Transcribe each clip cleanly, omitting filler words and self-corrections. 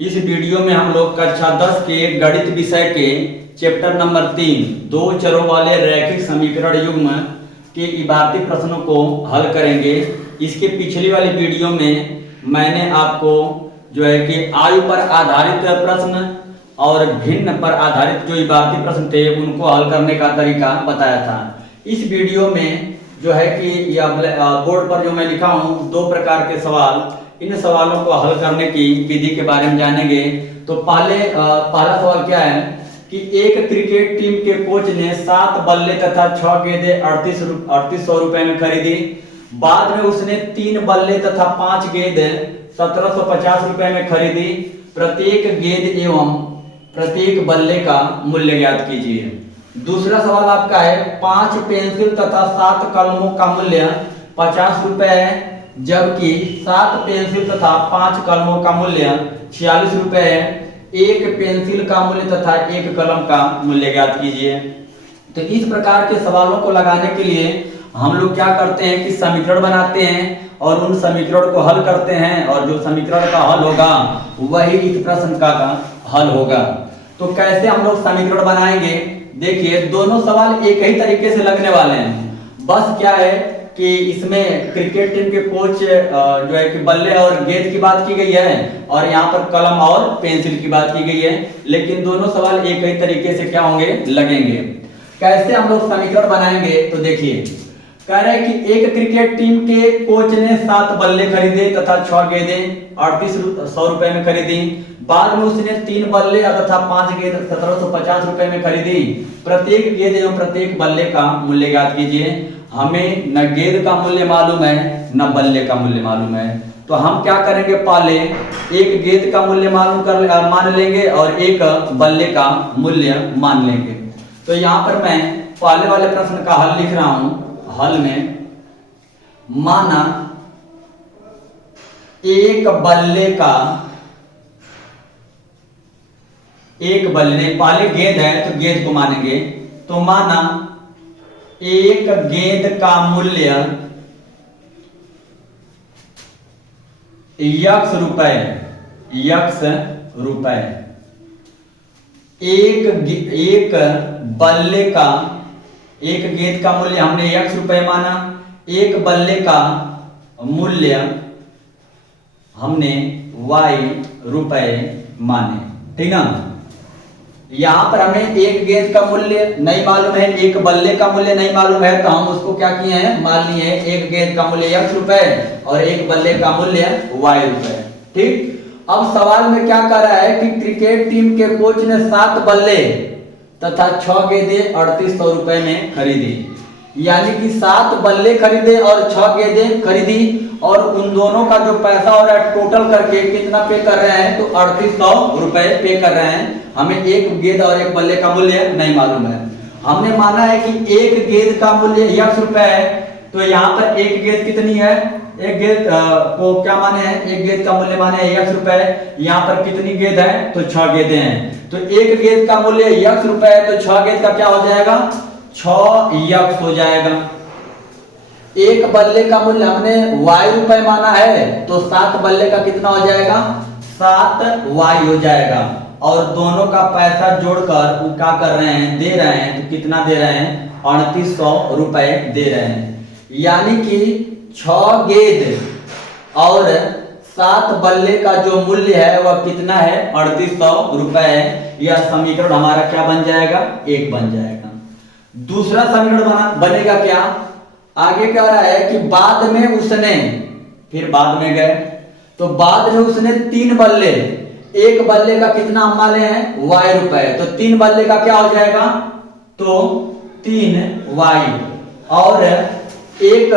इस वीडियो में हम लोग कक्षा 10 के गणित विषय के चैप्टर नंबर 3 दो चरों वाले रैखिक समीकरण युग्म के इबारती प्रश्नों को हल करेंगे। इसके पिछली वाली वीडियो में मैंने आपको जो है कि आयु पर आधारित प्रश्न और भिन्न पर आधारित जो इबारती प्रश्न थे उनको हल करने का तरीका बताया था। इस वीडियो में जो है कि यह बोर्ड पर जो मैं लिखा हूँ दो प्रकार के सवाल, इन सवालों को हल करने की विधि के बारे में जानेंगे। तो पहला सवाल क्या है कि एक क्रिकेट टीम के कोच ने 7 बल्ले तथा 6 गेंदें 3800 रुपए में खरीदी। बाद में उसने 3 बल्ले तथा 5 गेंदें 1750 रुपए में खरीदी। प्रत्येक गेंद एवं प्रत्येक बल्ले का मूल्य ज्ञात कीजिए। दूसरा सवाल आपका है 5 पेंसिल तथा 7 कलमों का मूल्य 50 रुपए है, जबकि 7 पेंसिल तथा 5 कलमों का मूल्य 46 रुपए है। एक पेंसिल का मूल्य तथा एक कलम का मूल्य ज्ञात कीजिए। तो इस प्रकार के सवालों को लगाने के लिए हम लोग क्या करते हैं कि समीकरण बनाते हैं और उन समीकरण को हल करते हैं, और जो समीकरण का हल होगा वही इस प्रश्न का हल होगा। तो कैसे हम लोग समीकरण बनाएंगे, देखिए दोनों सवाल एक ही तरीके से लगने वाले हैं। बस क्या है कि इसमें क्रिकेट टीम के कोच जो है कि बल्ले और गेंद की बात की गई है और यहाँ पर कलम और पेंसिल की बात की गई है, लेकिन दोनों सवाल एक ही तरीके से क्या होंगे, लगेंगे। कैसे हम लोग समीकरण बनाएंगे, तो देखिए कह रहे हैं कि एक क्रिकेट टीम के कोच ने 7 बल्ले खरीदे तथा 6 गेंदें 3800 रुपए में खरीदी। बाद में उसने 3 बल्ले तथा 5 गेंद 1750 रुपए में खरीदी। प्रत्येक गेंद एवं प्रत्येक बल्ले का मूल्य ज्ञात कीजिए। हमें न गेंद का मूल्य मालूम है न बल्ले का मूल्य मालूम है, तो हम क्या करेंगे, पहले एक गेंद का मूल्य मान लेंगे और एक बल्ले का मूल्य मान लेंगे। तो यहाँ पर मैं पहले वाले प्रश्न का हल लिख रहा हूं। हल में माना एक बल्ले पहले गेंद है तो गेंद को मानेंगे। तो माना एक गेंद का मूल्य x रुपए, एक बल्ले का, एक गेंद का मूल्य हमने x रुपए माना, एक बल्ले का मूल्य हमने y रुपए माने, ठीक ना। यहाँ पर हमें एक गेंद का मूल्य नहीं मालूम है, एक बल्ले का मूल्य नहीं मालूम है, तो हम उसको क्या किए हैं, मान लिए हैं एक गेंद का मूल्य x रुपए और एक बल्ले का मूल्य y रुपए, ठीक। अब सवाल में क्या कर रहा है कि क्रिकेट टीम के कोच ने 7 बल्ले तथा 6 गेंदें 3800 रुपए में खरीदी, यानी कि 7 बल्ले खरीदे और 6 गेंदें खरीदी, और उन दोनों का जो पैसा हो रहा है टोटल करके कितना पे कर रहे हैं, तो 3800 रुपए पे कर रहे हैं। हमें एक गेंद और एक बल्ले का मूल्य नहीं मालूम है। हमने माना है कि एक गेंद का मूल्य x रुपए है, तो यहाँ पर एक गेंद कितनी है, एक गेंद को क्या माने हैं, एक गेंद का मूल्य माने है x रुपए। यहाँ पर कितनी गेंद है, तो 6 गेंदें हैं। तो एक गेंद का मूल्य x रुपए है, तो 6 गेंद का क्या हो जाएगा, 6x हो जाएगा। एक बल्ले का मूल्य हमने y रुपए माना है, तो 7 बल्ले का कितना हो जाएगा, 7y हो जाएगा। और दोनों का पैसा जोड़कर वो क्या कर रहे हैं, दे रहे हैं, तो कितना दे रहे हैं, 3800 रुपए दे रहे हैं। यानी कि 6 गेंद और 7 बल्ले का जो मूल्य है वह कितना है, 3800 रुपए है। यह समीकरण हमारा क्या बन जाएगा, 1 बन जाएगा। दूसरा समीकरण बनेगा क्या, आगे कह रहा है कि बाद में उसने, फिर बाद में गए, तो बाद में उसने 3 बल्ले, एक बल्ले का कितना हम माने हैं, y रुपए, तो 3 बल्ले का क्या हो जाएगा, तो 3y, और एक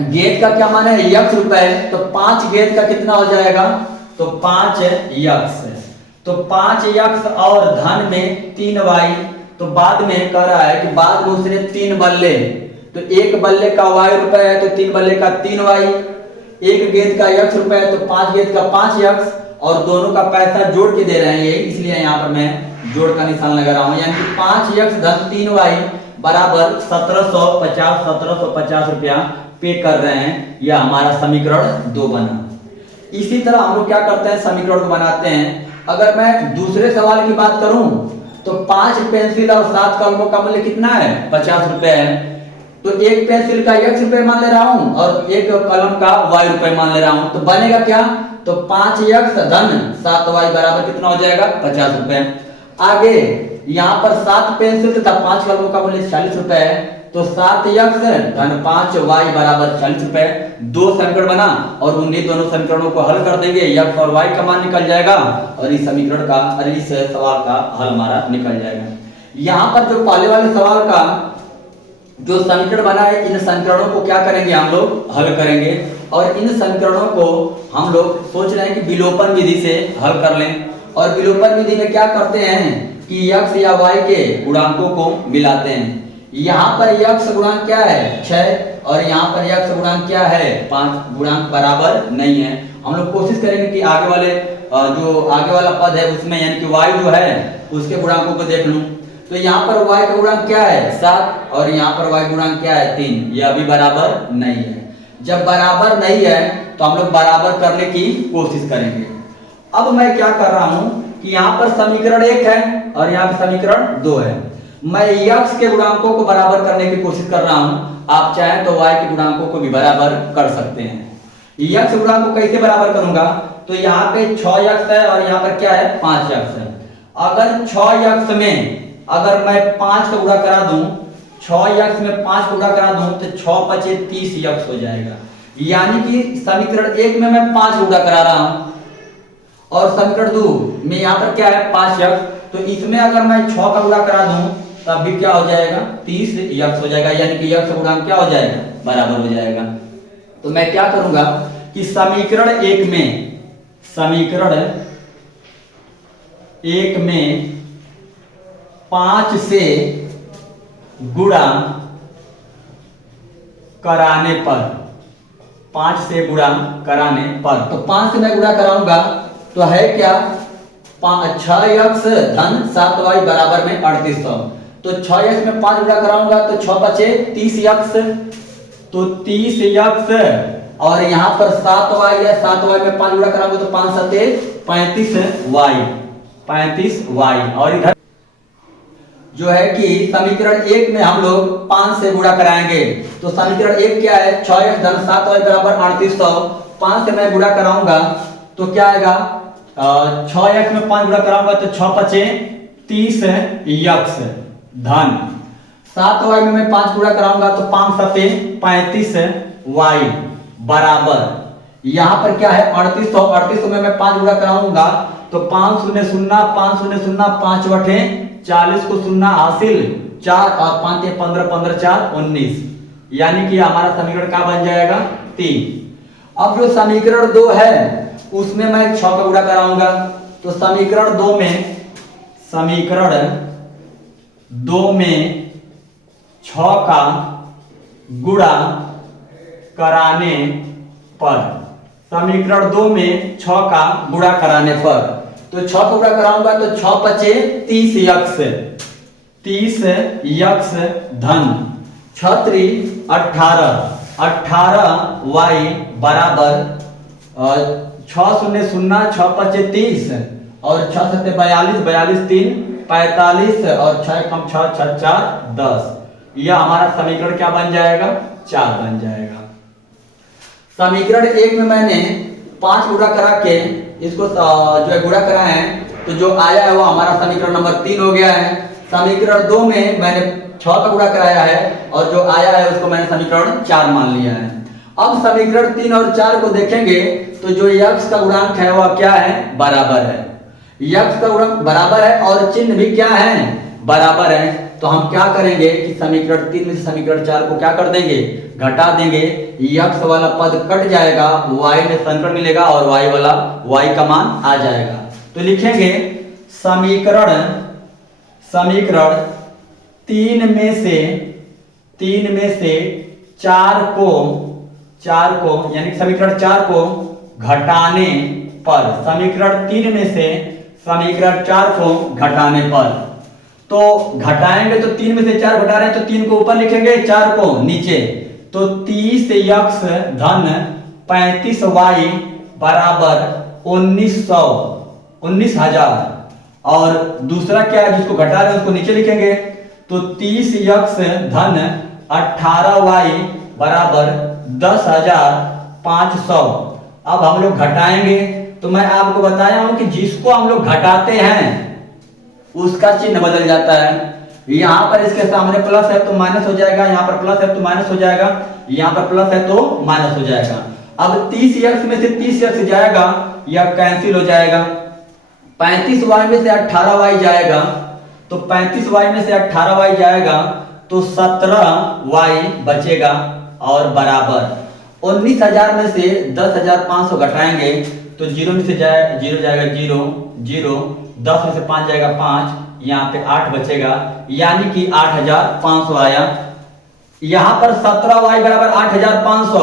गेंद का क्या माने है, x रुपए, तो 5 गेंद का कितना हो जाएगा, तो 5x, तो 5x और धन में 3y। तो बाद में कह रहा है कि बाद में उसने 3 बल्ले, तो एक बल्ले का y रुपए है, तो 3 बल्ले का 3y, एक गेंद का x रुपए है, तो 5 गेंद का 5x, और दोनों का पैसा जोड़ के दे रहे हैं, ये इसलिए यहाँ पर मैं जोड़ का निशान लगा रहा हूँ। यानी कि 5x धन 3y बराबर 1750 रुपया पे कर रहे हैं। यह हमारा समीकरण 2 बना। इसी तरह हम लोग क्या करते हैं, समीकरण को बनाते हैं। अगर मैं दूसरे सवाल की बात करूं तो 5 पेंसिल और 7 कलमों का मूल्य कितना है, 50 रुपए है। तो एक पेंसिल का x रुपए मान ले रहा हूं और एक कलम का y रुपए मान ले रहा हूं, तो बनेगा क्या, तो 5x धन 7y बराबर कितना हो जाएगा, 50 रुपए। आगे यहाँ पर 7 पेंसिल तथा 5 कलमों का मूल्य 40 रुपए है, तो 7x धन 5y बराबर 40 रुपए। दो समीकरण बना और उन्हीं दोनों समीकरणों को हल कर देंगे, x और y का मान निकल जाएगा और इस समीकरण का और इस सवाल का हल हमारा निकल जाएगा। यहाँ पर जो पहले वाले सवाल का जो समीकरण बना है, इन समीकरणों को क्या करेंगे, हम लोग हल करेंगे और इन समीकरणों को हम लोग सोच रहे हैं कि विलोपन विधि से हल कर लें। और विलोपन विधि में क्या करते हैं कि x या y के गुणांकों को मिलाते हैं। यहाँ पर x गुणांक क्या है, 6 और यहाँ पर x गुणांक क्या है, 5। गुणांक बराबर नहीं है। हम लोग कोशिश करेंगे कि आगे वाले जो आगे वाला पद है उसमें यानी कि y जो है उसके गुणांकों को देख लूं। तो यहाँ पर y का गुणांक क्या है, 7 और यहाँ पर y गुणांक क्या है, 3। ये अभी बराबर नहीं है। जब बराबर नहीं है तो हम लोग बराबर करने की कोशिश करेंगे। अब मैं क्या कर रहा हूं कि यहाँ पर समीकरण 1 है और यहाँ पर समीकरण 2 है। मैं x के गुणांकों को बराबर करने की कोशिश कर रहा हूं। आप चाहें तो y के गुणांकों को भी बराबर कर सकते हैं। x गुणांक को कैसे बराबर करूंगा, तो यहाँ पे 6x है और यहाँ पर क्या है, 5x है। अगर 6x में अगर मैं 5 का गुणा करा दूं, 6x में 5 का गुणा करा दूं तो 6 पचे 30x हो जाएगा। यानी कि समीकरण 1 में मैं 5 गुणा करा रहा हूं और समीकरण 2 में यहाँ पर क्या है, 5x। तो इसमें अगर मैं 6 का गुणा करा दूं तब भी क्या हो जाएगा, 30x हो जाएगा। यानी कि x गुणांक क्या हो जाएगा, बराबर हो जाएगा। तो मैं क्या करूंगा कि समीकरण 1 में 5 से गुणा कराने पर, 5 से गुणा कराने पर, तो 5 से मैं गुणा कराऊंगा तो है क्या, 6x धन 7y बराबर में 3800। तो 6x में 5 गुणा कराऊंगा तो 6 बचे 30x, तो 30x और यहाँ पर 7y है, 7y में 5 गुणा कराऊंगा तो 5 सते 35y और इधर जो है कि समीकरण 1 में हम लोग 5 से गुणा कराएंगे। तो समीकरण 1 क्या है, 6x धन 7y बराबर 3800। 5 से मैं गुणा कराऊंगा तो क्या आएगा, 6x में 5 गुणा कराऊंगा तो 6 पचे 30x धन 7y में मैं 5 गुणा कराऊंगा तो 5 सते 35y बराबर, यहाँ पर क्या है 3800 में मैं 5 गुणा कराऊंगा तो 5 0 0 5 0 0 5 बटे 40 को शून्य हासिल 4 और 5 15 15 4 19। यानी कि हमारा समीकरण क्या बन जाएगा, 3। अब जो समीकरण 2 है उसमें मैं 6 का गुणा कराऊंगा। तो समीकरण 2 में 6 का गुणा कराने पर, समीकरण 2 में 6 का गुणा कराने पर, तो 6 को गुणा कराऊंगा तो 6 पचे 30x धन 6 3 18y बराबर 6 0 0 6 पचे 30 और 6 सत्ते 42 42 3 45 और 6 कम 6 6 4 10। यह हमारा समीकरण क्या बन जाएगा, 4 बन जाएगा। समीकरण 1 में मैंने 5 गुणा करा के इसको जो है गुणा करा है, तो जो आया है वो हमारा समीकरण नंबर 3 हो गया है। समीकरण 2 में मैंने 6 का गुणा कराया है और जो आया है उसको मैंने समीकरण 4 मान लिया है। अब समीकरण 3 और 4 को देखेंगे तो जो x का गुणांक है वह क्या है, बराबर है। x का गुणांक बराबर है और चिन्ह भी क्या है, बराबर है। तो हम क्या करेंगे कि समीकरण 3 में से समीकरण 4 को क्या कर देंगे, घटा देंगे। x वाला पद कट जाएगा, y में समीकरण मिलेगा और y वाला y का मान आ जाएगा। तो लिखेंगे समीकरण 3 में से 4 को यानी समीकरण 4 को घटाने पर, समीकरण 3 में से समीकरण 4 को घटाने पर, तो घटाएंगे तो 3 में से 4 घटा रहे हैं तो 3 को ऊपर लिखेंगे, 4 को नीचे। तो 30x धन 35y बराबर 19,000 और दूसरा क्या है जिसको घटा रहे हैं उसको नीचे लिखेंगे। तो 30x धन 18y बराबर 10,500। अब हम लोग घटाएंगे तो मैं आपको बताया हूं कि जिसको हम लोग घटाते हैं उसका चिन्ह बदल जाता है। यहां पर इसके सामने प्लस है तो माइनस हो जाएगा, यहां पर प्लस है तो माइनस हो जाएगा, यहां पर प्लस है तो माइनस हो जाएगा। अब 30x में से 30x जाएगा, यह कैंसिल हो जाएगा। 35y में से 18y जाएगा, तो 35y में से 18y जाएगा तो 17y बचेगा और बराबर 19,000 में से 10,500 घटाएंगे तो 0 में से जाए 0 जाएगा 0 0, 10 में से 5 जाएगा 5, यहाँ पे 8 बचेगा, यानी कि 8,500 आया। यहाँ पर 17y बराबर 8,500,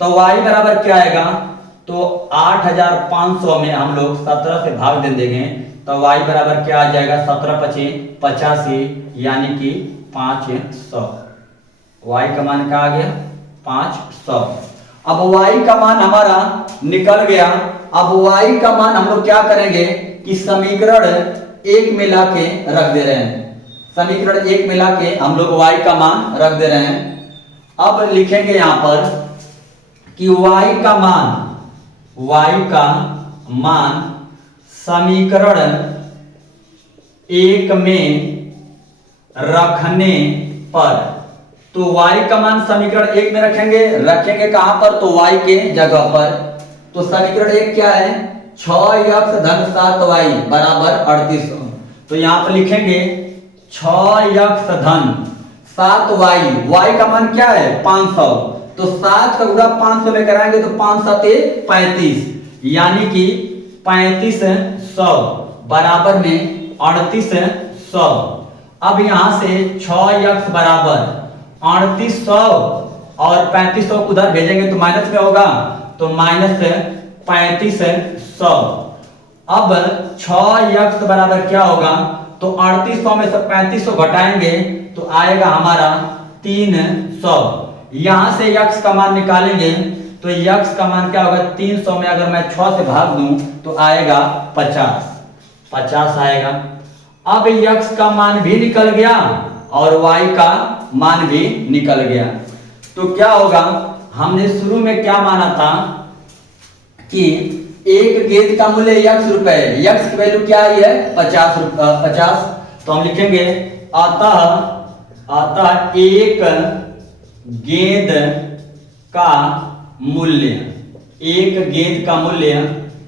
तो y बराबर क्या आएगा? तो 8,500 में हम लोग 17 से भाग दे देंगे तो y बराबर क्या आ जाएगा? 17 × 5 = 85, यानी कि 500। y का मान क्या आ गया? 500। अब y का मान हमारा निकल गया। अब y का मान हम लोग क्या करेंगे कि समीकरण 1 में लाके रख दे रहे हैं। समीकरण 1 में लाके हम लोग y का मान रख दे रहे हैं। अब लिखेंगे यहां पर कि y का मान समीकरण 1 में रखने पर, तो y का मान समीकरण 1 में रखेंगे कहां पर? तो y के जगह पर। तो समीकरण 1 क्या है? 6x धन 7y बराबर 38। तो यहां पर लिखेंगे 6x धन 7y, y का मान क्या है? 500। तो 7 का गुणा 500 में कराएंगे तो 5 × 7 = 35, यानी कि 3500 बराबर में 3800। अब यहां से 6x बराबर 3800 और 3500 उधर भेजेंगे तो माइनस में होगा, तो -3500। अब 6x बराबर क्या होगा? तो 3800 में से 3500 घटाएंगे तो आएगा हमारा 300। यहां से x का मान निकालेंगे तो x का मान क्या होगा? 300 में अगर मैं 6 से भाग दूं तो आएगा 50 आएगा। अब x का मान भी निकल गया और y का मान भी निकल गया। तो क्या होगा? हमने शुरू में क्या माना था कि एक गेंद का मूल्य x रुपए, x की वैल्यू क्या आई है? 50। तो हम लिखेंगे अतः एक गेंद का मूल्य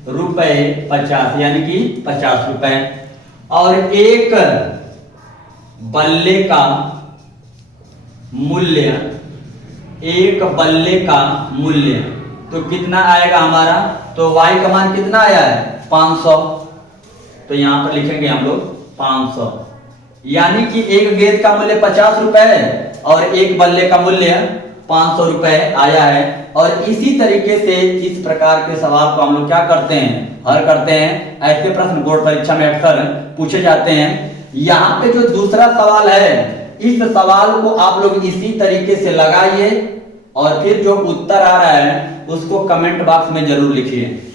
₹50, यानी कि 50 रुपए। और एक बल्ले का मूल्य तो कितना आएगा हमारा? तो y का मान कितना आया है? 500। तो यहां पर लिखेंगे हम लोग 500, यानी कि एक गेंद का मूल्य 50 रुपए और एक बल्ले का मूल्य 500 रुपए आया है। और इसी तरीके से इस प्रकार के सवाल को हम लोग क्या करते हैं? हल करते हैं। ऐसे प्रश्न बोर्ड परीक्षा में अक्सर पूछे जाते हैं। यहाँ पे जो दूसरा सवाल है, इस सवाल को आप लोग इसी तरीके से लगाइए और फिर जो उत्तर आ रहा है उसको कमेंट बॉक्स में जरूर लिखिए।